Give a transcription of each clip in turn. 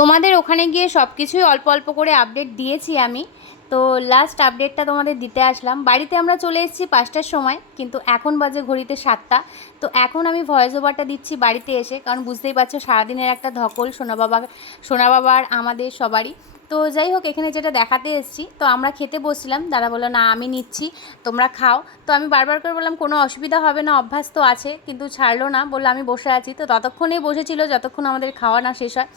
তোমাদের ওখানে গিয়ে সব কিছুই অল্প অল্প করে আপডেট দিয়েছি আমি। তো লাস্ট আপডেটটা তোমাদের দিতে আসলাম। বাড়িতে আমরা চলে এসেছি 5টার সময়, কিন্তু এখন বাজে ঘড়িতে 7টা। তো এখন আমি ভয়েস ওভারটা দিচ্ছি বাড়িতে এসে, কারণ বুঝতেই পারছো সারাদিনের একটা ধকল সোনা বাবার আমাদের সবারই। তো যাই হোক, এখানে যেটা দেখাতে এসেছি, তো আমরা খেতে বসছিলাম, দাদা বললো না আমি নিচ্ছি, তোমরা খাও। তো আমি বারবার করে বললাম কোনো অসুবিধা হবে না, অভ্যাস তো আছে, কিন্তু ছাড়লো না, বললো আমি বসে আছি। তো ততক্ষণেই বসেছিল যতক্ষণ আমাদের খাওয়া না শেষ হয়।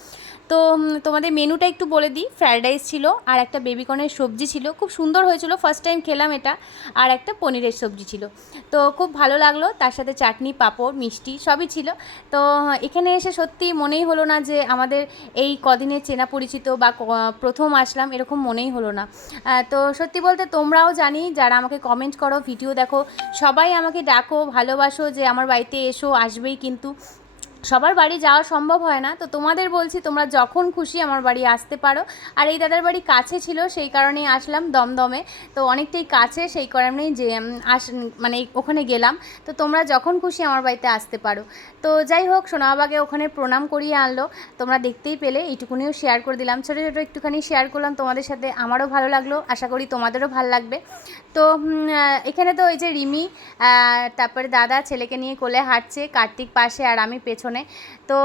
তো তোমাদের মেনুটা একটু বলে দিই। ফ্রায়েড রাইস ছিল, আর একটা বেবিকর্নের সবজি ছিল, খুব সুন্দর হয়েছিল, ফার্স্ট টাইম খেলাম এটা। আর একটা পনিরের সবজি ছিল, তো খুব ভালো লাগলো। তার সাথে চাটনি, পাঁপড়, মিষ্টি সবই ছিল। তো এখানে এসে সত্যি মনেই হলো না যে আমাদের এই কদিনের চেনা পরিচিত বা প্রথম আসলাম এরকম মনেই হলো না। তো সত্যি বলতে তোমরাও জানি যারা আমাকে কমেন্ট করো, ভিডিও দেখো, সবাই আমাকে ডাকো, ভালোবাসো, যে আমার বাড়িতে এসো, আসবেই, কিন্তু সবার বাড়ি যাওয়া সম্ভব হয় না। তো তোমাদের বলছি তোমরা যখন খুশি আমার বাড়ি আসতে পারো। আর এই দাদার বাড়ি কাছে ছিল, সেই কারণেই আসলাম দমদমে। তো অনেকটাই কাছে, সেই কারণেই যে মানে ওখানে গেলাম। তো তোমরা যখন খুশি আমার বাড়িতে আসতে পারো। তো যাই হোক, সোনাবাবাকে ওখানে প্রণাম করিয়ে আনলো, তোমরা দেখতেই পেলে, এইটুকুনিও শেয়ার করে দিলাম, ছোটো ছোটো একটুখানি শেয়ার করলাম তোমাদের সাথে। আমারও ভালো লাগলো, আশা করি তোমাদেরও ভালো লাগবে। তো এখানে তো ওই যে রিমি, তারপরে দাদা ছেলেকে নিয়ে কোলে হাঁটছে, কার্তিক পাশে আর আমি পেছনে। তো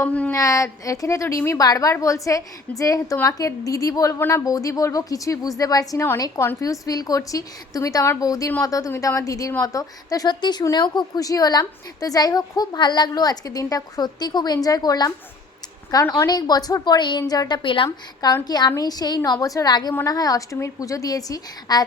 এখানে তো রিমি বারবার বলছে যে তোমাকে দিদি বলবো না বৌদি বলবো, কিছুই বুঝতে পারছি না, অনেক কনফিউজ ফিল করছি, তুমি তো আমার বৌদির মতো, তুমি তো আমার দিদির মতো। তো সত্যি শুনেও খুব খুশি হলাম। তো যাই হোক, খুব ভাল লাগলো আজকের দিনটা, সত্যি খুব এনজয় করলাম, কারণ অনেক বছর পর এই এনজয়টা পেলাম। কারণ কি, আমি সেই 9 বছর আগে মনে হয় অষ্টমীর পুজো দিয়েছি,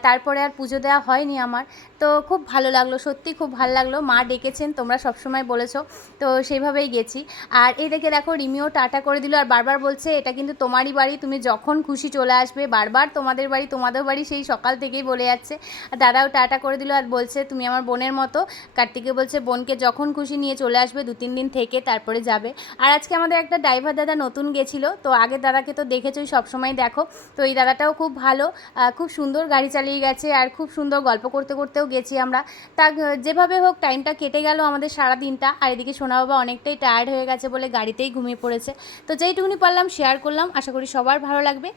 তারপরে আর পুজো দেওয়া হয়নি আমার। তো খুব ভালো লাগলো, সত্যি খুব ভালো লাগলো। মা ডেকেছেন, তোমরা সবসময় বলেছো, তো সেইভাবেই গেছি। আর এই দেখো রিমিও টাটা করে দিল, আর বারবার বলছে এটা কিন্তু তোমারই বাড়ি, তুমি যখন খুশি চলে আসবে। বারবার তোমাদের বাড়ি তোমাদের বাড়ি সেই সকাল থেকেই বলে যাচ্ছে। আর দাদাও টাটা করে দিল, আর বলছে তুমি আমার বোনের মতো। কার্তিকে বলছে বোনকে যখন খুশি নিয়ে চলে আসবে, 2-3 দিন থেকে তারপরে যাবে। আর আজকে আমাদের একটা ড্রাইভার দাদা নতুন গেছিলো, তো আগের দাদাকে তো দেখেছোই, সবসময় দেখো। তো এই দাদাটাও খুব ভালো, খুব সুন্দর গাড়ি চালিয়ে গেছে, আর খুব সুন্দর গল্প করতে করতেও গেছি আমরা। তা যেভাবে হোক টাইমটা কেটে গেল আমাদের সারা দিনটা। আর এদিকে সোনা বাবা অনেকটাই টায়ার্ড হয়ে গেছে বলে গাড়িতেই ঘুমিয়ে পড়েছে। তো যেইটুকুনি পারলাম শেয়ার করলাম, আশা করি সবার ভালো লাগবে।